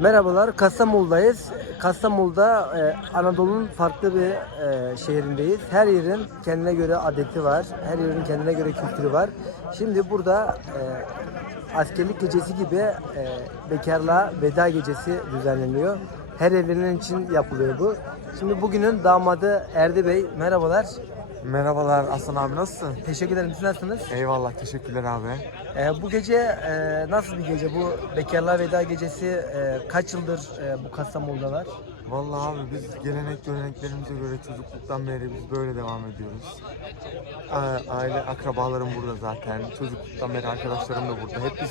Merhabalar, Kastamonu'dayız. Kastamonu'da e, Anadolu'nun farklı bir e, şehrindeyiz. Her yerin kendine göre adeti var, her yerin kendine göre kültürü var. Şimdi burada e, askerlik gecesi gibi e, bekarlığa veda gecesi düzenleniyor. Her evlenen için yapılıyor bu. Şimdi bugünün damadı Erdi Bey. Merhabalar. Merhabalar Aslan abi nasılsın? Teşekkür ederim. Siz nasılsınız? Eyvallah teşekkürler abi. E, bu gece e, nasıl bir gece? Bu bekarlığa veda gecesi e, kaç yıldır e, bu Kastamonu'da var? Vallahi abi biz gelenek göreneklerimize göre çocukluktan beri biz böyle devam ediyoruz. Aile akrabalarım burada zaten. Çocukluktan beri arkadaşlarım da burada. Hep biz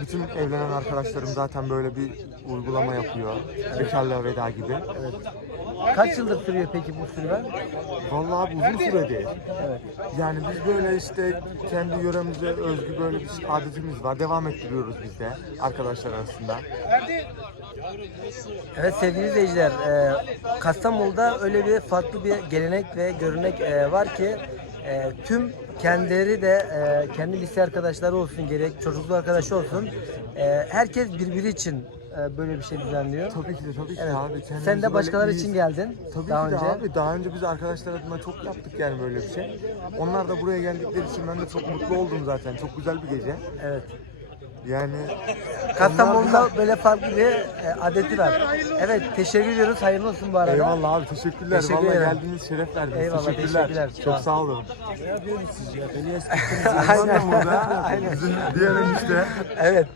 bütün evlenen arkadaşlarım zaten böyle bir uygulama yapıyor. Bekarlığa veda gibi. Kaç yıldır sürüyor peki bu serüven? Vallahi abi uzun süredir. Evet. Yani biz böyle işte kendi yöremize özgü böyle bir adetimiz var. Devam ettiriyoruz biz de arkadaşlar arasında. Evet sevgili izleyiciler, e, Kastamonu'da öyle bir farklı bir gelenek ve görünek e, var ki e, tüm kendileri de e, kendi lise arkadaşları olsun gerek çocukluk arkadaşı olsun e, herkes birbiri için e, böyle bir şey düzenliyor. Tabii ki de tabii ki Evet. abi. Kendimizi Sen de böyle başkaları iyi- için geldin Tabii daha ki de önce. abi. Daha önce biz arkadaşlar adına çok yaptık yani böyle bir şey. Onlar da buraya geldikleri için ben de çok mutlu oldum zaten. Çok güzel bir gece. Evet. Yani Kastamonu'da böyle farklı bir e, adeti var. Evet teşekkür ediyoruz. Hayırlı olsun bu arada. Eyvallah abi teşekkürler. Teşekkür Vallahi ederim. geldiniz şeref verdiniz. Eyvallah, teşekkürler. teşekkürler. Sağ. Çok sağ olun. Aynen. Aynen burada. Bizim diğer enişte. Evet.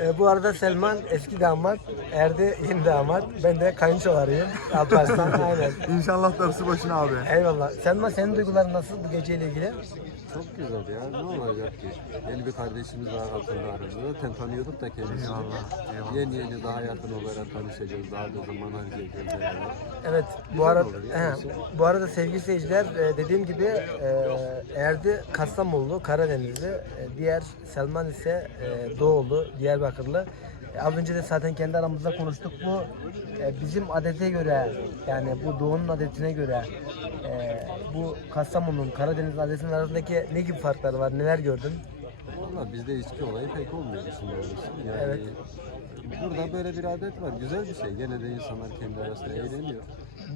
E, bu arada Selman eski damat, Erdi yeni damat. Ben de kayınçolarıyım. Alparslan aynen. İnşallah darısı başına abi. Eyvallah. Selman senin duyguların nasıl bu geceyle ilgili? Çok güzel ya. Ne olacak ki? Yeni bir kardeşimiz var hatırda aramızda. Zaten tanıyorduk da kendisini. Eyvallah, eyvallah. Yeni yeni daha yakın olarak tanışacağız. Daha da zaman harcayacağız. Evet. Bu Güzel arada olur ya, he, bu arada sevgili seyirciler e, dediğim gibi e, Erdi Kastamonlu, Karadenizli, e, diğer Selman ise e, Doğulu, Diyarbakırlı. E, az önce de zaten kendi aramızda konuştuk. Bu e, bizim adete göre yani bu doğunun adetine göre e, bu Kastamonu'nun Karadeniz adetinin arasındaki ne gibi farkları var? Neler gördün? Valla bizde içki olayı pek olmuyor şimdi. Yani Evet. Burada böyle bir adet var. Güzel bir şey. Gene de insanlar kendi arasında eğleniyor.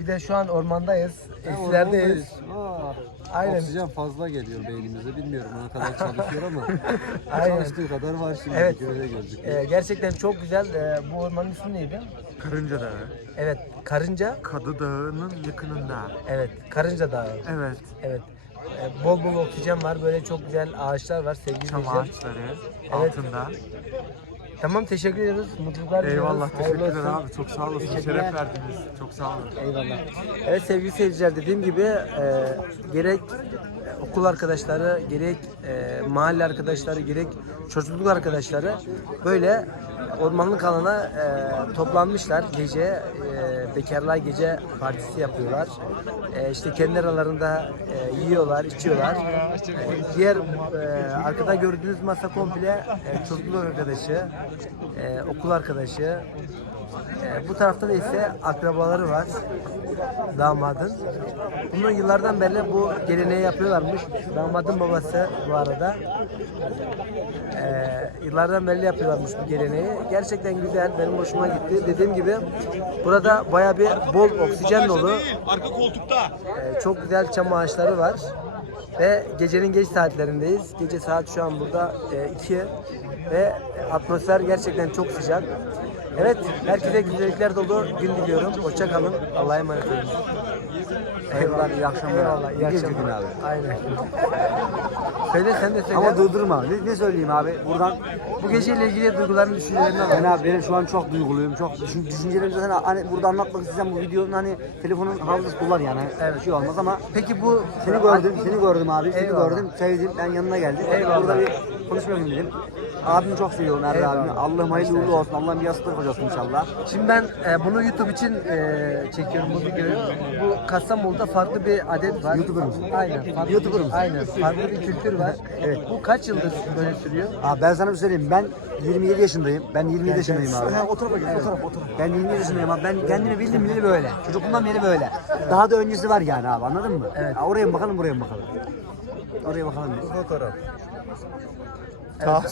Bir de şu an ormandayız. Ormandayız. Aa, Aynen. Oksijen fazla geliyor beynimize. Bilmiyorum ne kadar çalışıyor ama Aynen. çalıştığı kadar var şimdi. Evet. Öyle gözüküyor. E, gerçekten çok güzel. E, bu ormanın ismi neydi? Karınca Dağı. Evet, Karınca. Kadı Dağı'nın yakınında. Evet, Karınca Dağı. Evet. Evet. Ee, bol bol oksijen var. Böyle çok güzel ağaçlar var sevgili Çam izleyiciler. ağaçları Evet. altında. Tamam teşekkür ediyoruz. Mutluluklar. Eyvallah teşekkürler abi. Çok sağ olasın. Şeref verdiniz. Çok sağ olun. Eyvallah. Evet sevgili seyirciler dediğim gibi e, gerek okul arkadaşları, gerek e, mahalle arkadaşları, gerek çocukluk arkadaşları böyle ormanlık alana e, toplanmışlar. Gece e, bekarlar gece partisi yapıyorlar. E, işte kendi aralarında e, yiyorlar, içiyorlar. E, diğer e, arkada gördüğünüz masa komple e, çocukluk arkadaşı, e, okul arkadaşı, ee, bu tarafta da ise akrabaları var damadın. Bunu yıllardan beri bu geleneği yapıyorlarmış. Damadın babası bu arada. Ee, yıllardan beri yapıyorlarmış bu geleneği. Gerçekten güzel, benim hoşuma gitti. Dediğim gibi burada baya bir bol oksijen dolu. Arka koltukta. Ee, çok güzel çam ağaçları var. Ve gecenin geç saatlerindeyiz. Gece saat şu an burada 2 ve atmosfer gerçekten çok sıcak. Evet, herkese güzellikler dolu gün diliyorum. Hoşça kalın. Allah'a emanet olun. Eyvallah, iyi akşamlar. Eyvallah, iyi akşamlar. abi. Aynen. Söyle sen de söyle. Ama durdurma. Ne, ne söyleyeyim abi? Buradan bu geceyle ilgili duyguların, düşüncelerini ben alalım. abi benim şu an çok duyguluyum. Çok düşün, düşüncelerimi zaten hani burada anlatmak istesem bu videonun hani telefonun hafızası kullan yani. Evet. Bir şey olmaz ama Peki bu seni gördüm, seni gördüm abi. Seni Eyvallah. gördüm, sevdim. Ben yanına geldim. Eyvallah. Burada bir konuşmayalım dedim. Abimi çok seviyorum Erdi abimi. Allah'ım hayırlı uğurlu olsun. Allah'ım bir yastık hocasın inşallah. Şimdi ben e, bunu YouTube için e, çekiyorum bu videoyu. Bu Kastamonu'da farklı bir adet var. YouTuber mısın? Aynen. Farklı, YouTuber mısın? Aynen. Farklı bir kültür var. Evet. Bu kaç yıldır böyle sürüyor? Abi ben sana bir söyleyeyim. Ben 27 yaşındayım. Ben 27 yaşındayım abi. o tarafa gel. O tarafa o tarafa. Ben 27 yaşındayım abi. Ben kendimi bildim bileli böyle. Çocukluğumdan beri böyle. Daha da öncesi var yani abi anladın mı? Evet. Oraya mı bakalım buraya mı bakalım? Oraya bakalım biz. Fotoğraf. Tamam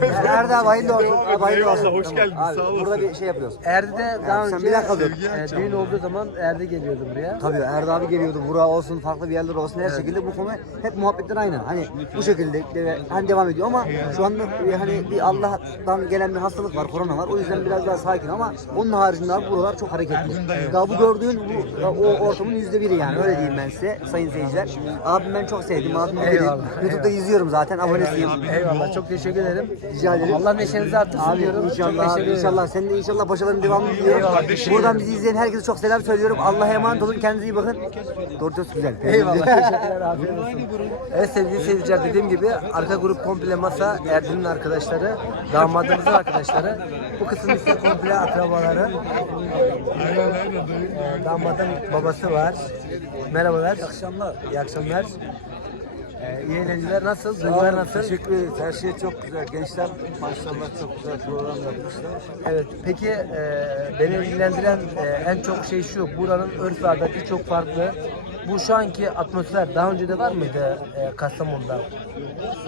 siz devam abi hayırlı olsun. Abi hayırlı olsun. Eyvallah, hoş geldin, Abi, sağ olasın. Burada bir şey yapıyoruz. Erdi'de daha sen önce bir dakika dur. e, düğün olduğu zaman Erdi geliyordu buraya. Tabii Erdi abi geliyordu. Burak olsun, farklı bir yerler olsun her şekilde bu konu hep muhabbetler aynı. Hani bu şekilde de, hani devam ediyor ama şu anda e, hani bir Allah'tan gelen bir hastalık var, korona var. O yüzden biraz daha sakin ama onun haricinde abi buralar çok hareketli. Daha bu gördüğün bu, o ortamın yüzde biri yani öyle diyeyim ben size sayın seyirciler. Abim ben çok sevdim. Abim de dedim. Eyvallah, YouTube'da eyvallah. izliyorum zaten abonesiyim. Eyvallah çok teşekkür ederim. Rica ederim. Allah neşenizi arttırsın Abi diyorum. Çok inşallah, teşekkür inşallah. Senin de inşallah başarıların devamını diliyorum. Teşekkür Buradan bizi izleyen herkese çok selam söylüyorum. Allah'a emanet olun. Kendinize iyi bakın. Doğru çok güzel. Eyvallah. Teşekkürler. Afiyet olsun. Evet sevgili seyirciler dediğim gibi arka grup komple masa Erdin'in arkadaşları, damadımızın arkadaşları. Bu kısım ise komple akrabaları. Damadın babası var. Merhabalar. İyi akşamlar. İyi akşamlar. Ee, iyi eğlenceler nasıl? Duygular nasıl? Teşekkür ederiz. Her şey çok güzel. Gençler maşallah çok güzel program yapmışlar. Evet. Peki e, beni ilgilendiren e, en çok şey şu. Buranın örf ve adeti çok farklı. Bu şu anki atmosfer daha önce de var mıydı e, Kastamonu'da?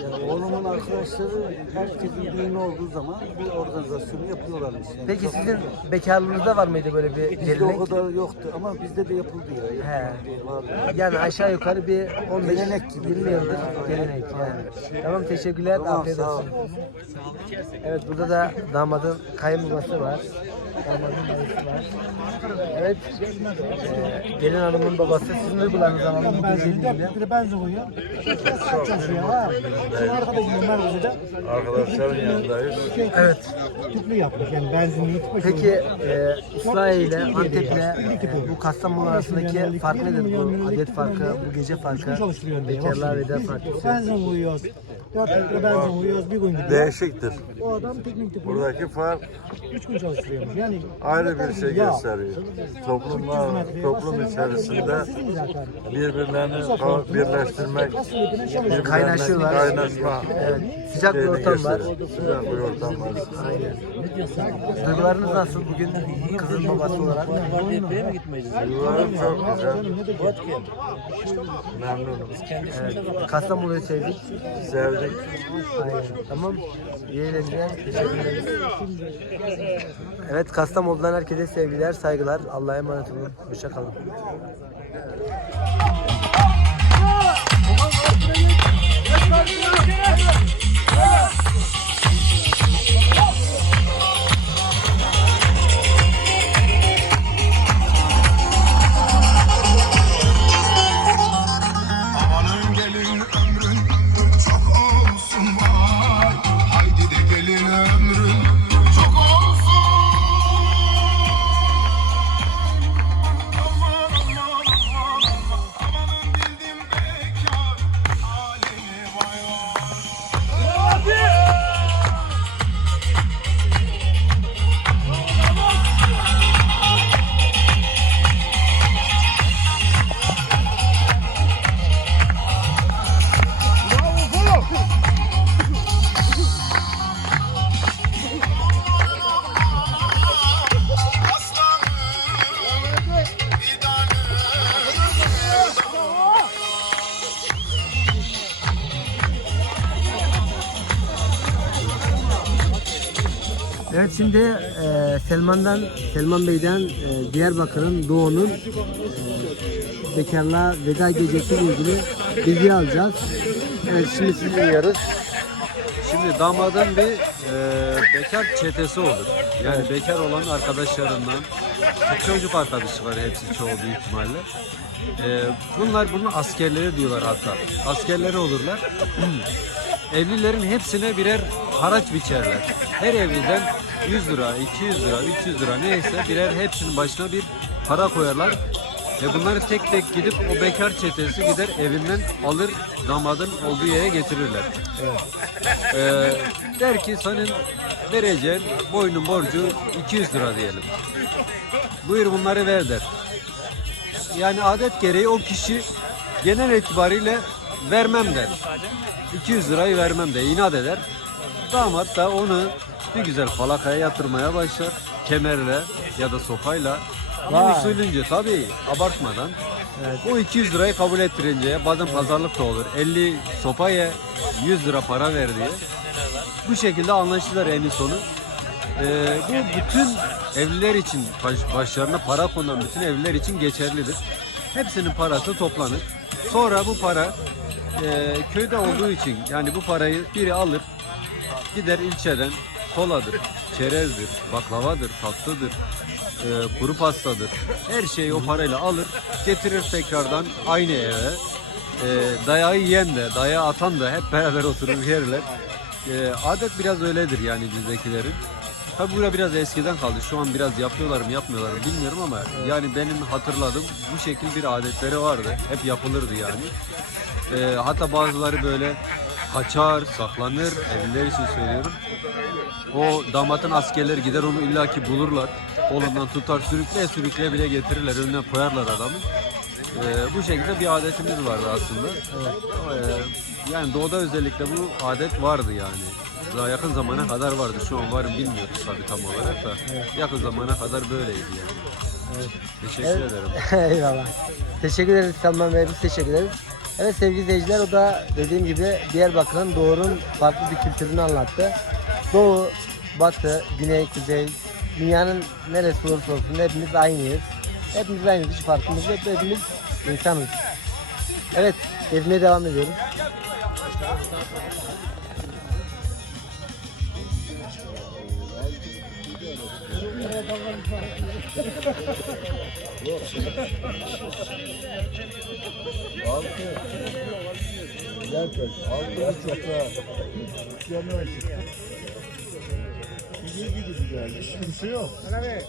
Yani oğlumun arkadaşları herkesin düğünü olduğu zaman bu organizasyonu yapıyorlarmış. Yani Peki çok- sizin bekarlığınızda var mıydı böyle bir Bizde gelenek? o kadar yoktu ama bizde de yapıldı ya. He. Yapıldı, vardı. Yani aşağı yukarı bir 15 Gelenek gibi. 20 yıldır gelenek yani. Tamam teşekkürler. Tamam, afiyet sağ ol. olsun. Evet burada da damadın kayınbabası var. Damadın babası var. Evet. Ee, gelin hanımın babası. Sizin duygularınızı alalım. bu geceyle ilgili. Bir de benzin koyuyor. Çok çalışıyor ha. Şimdi arkadaşım Merve'de Arkadaşların yanındayız. Evet. tüplü yapmış yani benzinli tüplü. Peki e, İsrail ile Antep'le e, bu Kastamonu arasındaki fark nedir? Bu adet farkı, bu gece farkı, çalıştırıyor diye. bekarlığa veda Biz farkı. Benzin koyuyoruz. 4 litre benzin koyuyoruz bir gün gidiyor. Değişiktir. O adam teknik tüpü Buradaki fark 3 gün çalıştırıyormuş. Yani ayrı bir şey gösteriyor. Toplumlar, toplum içerisinde sizin zaten. Birbirlerini birleştirmek, birbirlerine Kaynaşıyorlar. kaynaşma Evet. Sıcak bir şeyini ortam var. Sıcak bir ortam var. Duygularınız nasıl bugün kızın babası olarak? Duygularım çok güzel. Memnunum. Evet. Kastamonu'yu sevdik. Sevdik. Aynen. Tamam. İyi eğlenceler. Teşekkür ederiz. Evet Kastamonu'dan herkese sevgiler, saygılar. Allah'a emanet olun. Hoşça kalın. Yeah. Evet şimdi e, Selman'dan, Selman Bey'den e, Diyarbakır'ın Doğu'nun e, bekarlığa veda gecesiyle ilgili bilgi alacağız. Evet şimdi sizi dinliyoruz. Şimdi damadın bir e, bekar çetesi olur. Yani bekar olan arkadaşlarından çocuk arkadaşı var hepsi çoğu büyük ihtimalle. E, bunlar bunun askerleri diyorlar hatta. Askerleri olurlar. Evlilerin hepsine birer haraç biçerler. Her evliden 100 lira, 200 lira, 300 lira neyse birer hepsinin başına bir para koyarlar. Ve bunları tek tek gidip o bekar çetesi gider evinden alır damadın olduğu yere getirirler. Ee, der ki senin vereceğin boynun borcu 200 lira diyelim. Buyur bunları ver der. Yani adet gereği o kişi genel itibariyle vermem der. 200 lirayı vermem de inat eder. Damat da onu bir güzel falakaya yatırmaya başlar. Kemerle ya da sopayla Ama usulünce tabii abartmadan. O 200 lirayı kabul ettirince bazen pazarlık da olur. 50 sopa ye 100 lira para ver diye. Bu şekilde anlaştılar en sonu. Ee, bu bütün evliler için baş- başlarına para konan bütün evliler için geçerlidir. Hepsinin parası toplanır. Sonra bu para e, köyde olduğu için yani bu parayı biri alır gider ilçeden koladır, çerezdir, baklavadır, tatlıdır, e, kuru pastadır. Her şeyi o parayla alır, getirir tekrardan aynı eve. E, dayağı yiyen de, dayağı atan da hep beraber oturur yerler. E, adet biraz öyledir yani bizdekilerin. Tabi bura biraz eskiden kaldı. Şu an biraz yapıyorlar mı yapmıyorlar mı bilmiyorum ama yani benim hatırladığım bu şekil bir adetleri vardı. Hep yapılırdı yani. E, hatta bazıları böyle kaçar, saklanır. Evliler için söylüyorum. O damatın askerleri gider onu illaki bulurlar. Kolundan tutar sürükle sürükle bile getirirler. Önüne koyarlar adamı. Ee, bu şekilde bir adetimiz vardı aslında. Ee, yani doğuda özellikle bu adet vardı yani. Daha yakın zamana kadar vardı. Şu an var mı bilmiyoruz tabii tam olarak da. Yakın zamana kadar böyleydi yani. Teşekkür Evet. ederim. Eyvallah. Teşekkür ederiz Salman Bey. Biz teşekkür ederiz. Evet sevgili izleyiciler o da dediğim gibi Diyarbakır'ın Doğu'nun farklı bir kültürünü anlattı. Doğu, Batı, Güney, Kuzey, dünyanın neresi olursa olsun hepimiz aynıyız. Hepimiz aynıyız. Hiç farkımız yok. Hepimiz insanız. Evet, gezmeye devam Altı. Güzel köy. Altı buçuk ha. Yanına açık. Gidiyor gidiyor güzel. Hiç kimse yok. Bana be.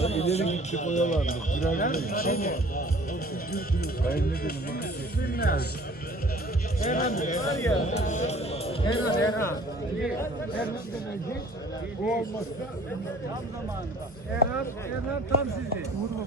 Ya ileri gittik oyalandık. Birer birer gittik. Ben ne dedim? Bilmez. Efendim var ya. Erhan, Erhan. Erhan demeci. O olmazsa tam zamanında. Erhan, Erhan tam sizi. Vurma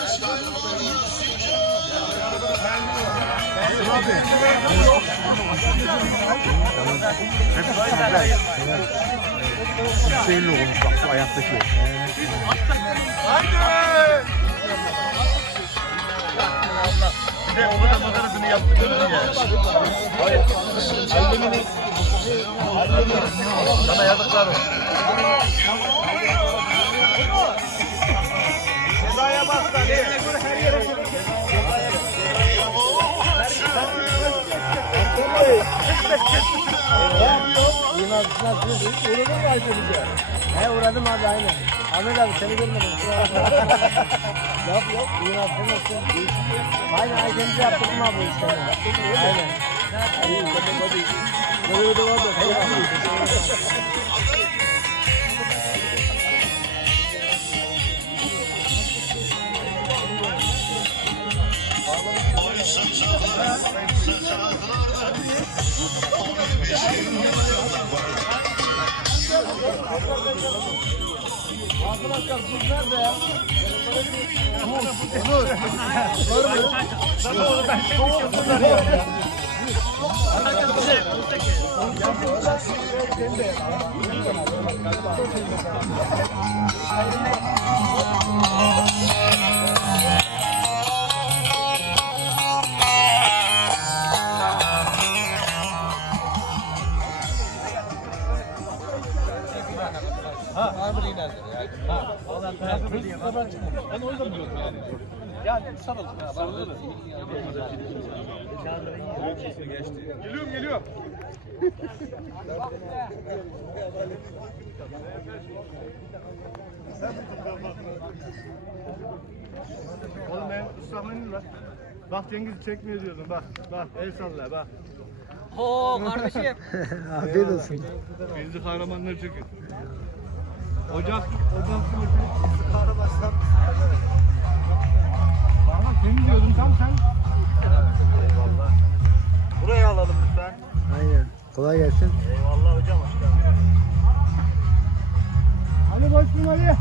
Hüseyin'le olmuş bak şu ayaktaki. İyiyim abi, siz nasılsınız? Uğradın mı Ayşe'lice? He uğradım abi aynen. Ahmet abi seni görmedim. yap yap, abi sen nasılsın? Aynen Ayşe'lice yaptırdım abi bu işleri. Aynen. Arkadaşlar buz nerede ya? Olur. Var mı? Zaten onu ben soğuk bunlar ya. Arkadaşlar bize. Yapacak. Ben o yüzden biliyorum yani. Yani sarılır. Sarılır. Geliyorum geliyorum. Oğlum ben Hüsam'ın lan. Bak Cengiz çekmiyor diyordum bak. Bak el salla bak. Oo kardeşim. Afiyet olsun. Gizli kahramanları çekin. Ocak, ocak Valla seni diyordum tam sen. Buraya alalım lütfen. Aynen. Kolay gelsin. Eyvallah hocam hoş geldin. Ali boş mu Ali?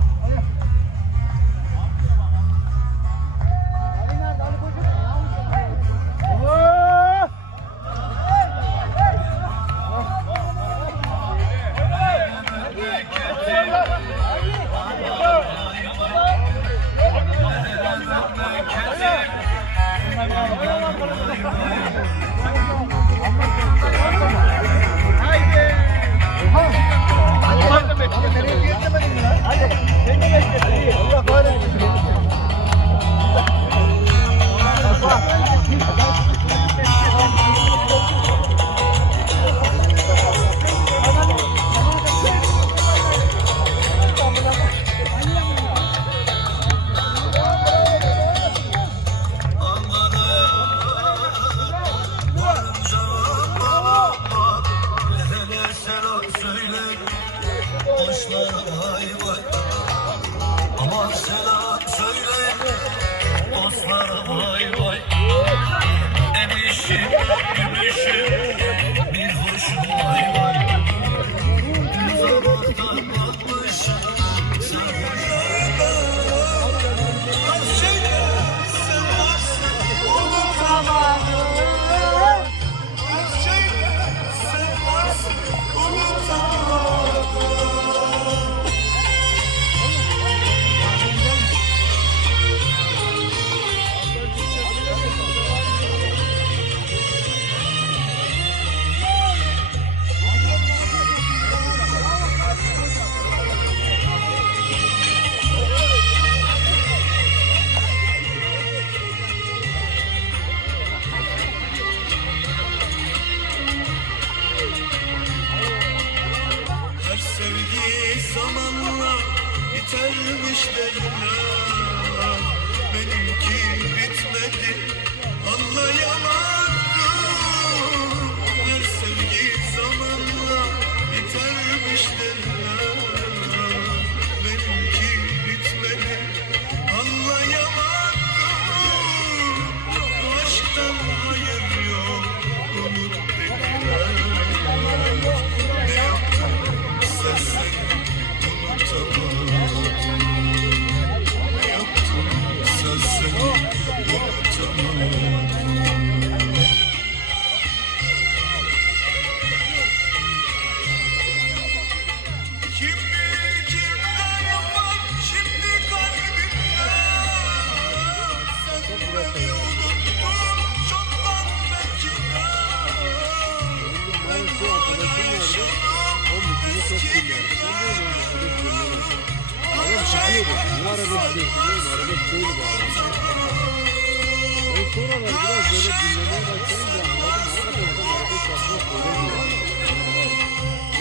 Her şey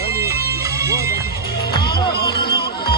Elli bin lan